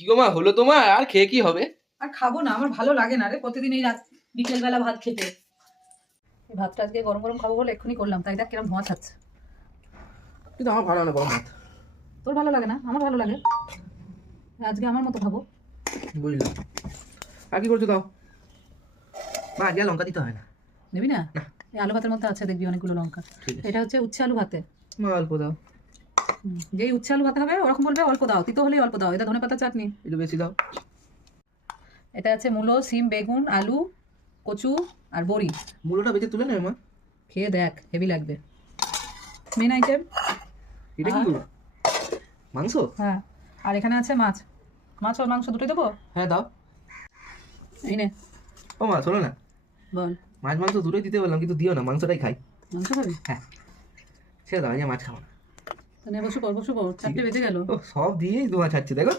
কি গো মা, হলো তোমার? আর খেয়ে কি হবে? আর খাবো না, আমার ভালো লাগে না রে প্রতিদিন এই রাত বিকেলবেলা ভাত খেতে। এই ভাতটা আজকে গরম গরম খাবো বলে এক্ষুনি করলাম, তাই দেখ কিরম ধোঁয়া ছাড়ছে। কিন্তু আমার ভালো না গরম ভাত। তোর ভালো লাগে না? আমার ভালো লাগে, আজকে আমার মতো খাবো। বুঝলাম। আর কি করছো দাও? মা আজকে আর লঙ্কা দিতে হয় না। নেবি না? না। এই আলু ভাতের মধ্যে আছে দেখবি অনেকগুলো লঙ্কা। ঠিক আছে। এটা হচ্ছে উচ্ছে আলু ভাতে। মা অল্প দাও। যেই উচ্ছে আলু ভাতে হবে ওরকম বলবে অল্প দাও, তিতো হলেই অল্প দাও। এটা ধনেপাতা চাটনি। একটু বেশি দাও। এটা আছে মূলো, সিম, বেগুন, আলু, কচু আর বড়ি। মূলোটা বেঁচে তুলে নেবে মা। খেয়ে দেখ, হেভি লাগবে। Main item. এটা কি? মাংস? হ্যাঁ, আর এখানে আছে মাছ। মাছ আর মাংস দুটোই দেবো? হ্যাঁ দাও। এই নে। ও মা শোনো না, বল। মাছ মাংস দুটোই দিতে বললাম, কিন্তু দিও না, মাংসটাই খাই। মাংস খাবি? হ্যাঁ ছেড়ে দাও, মাছ খাবো না। তা নে, বসু কর, চারটে বেজে গেল। ও সব দিয়েই তোমার ছাড়ছে দেখো।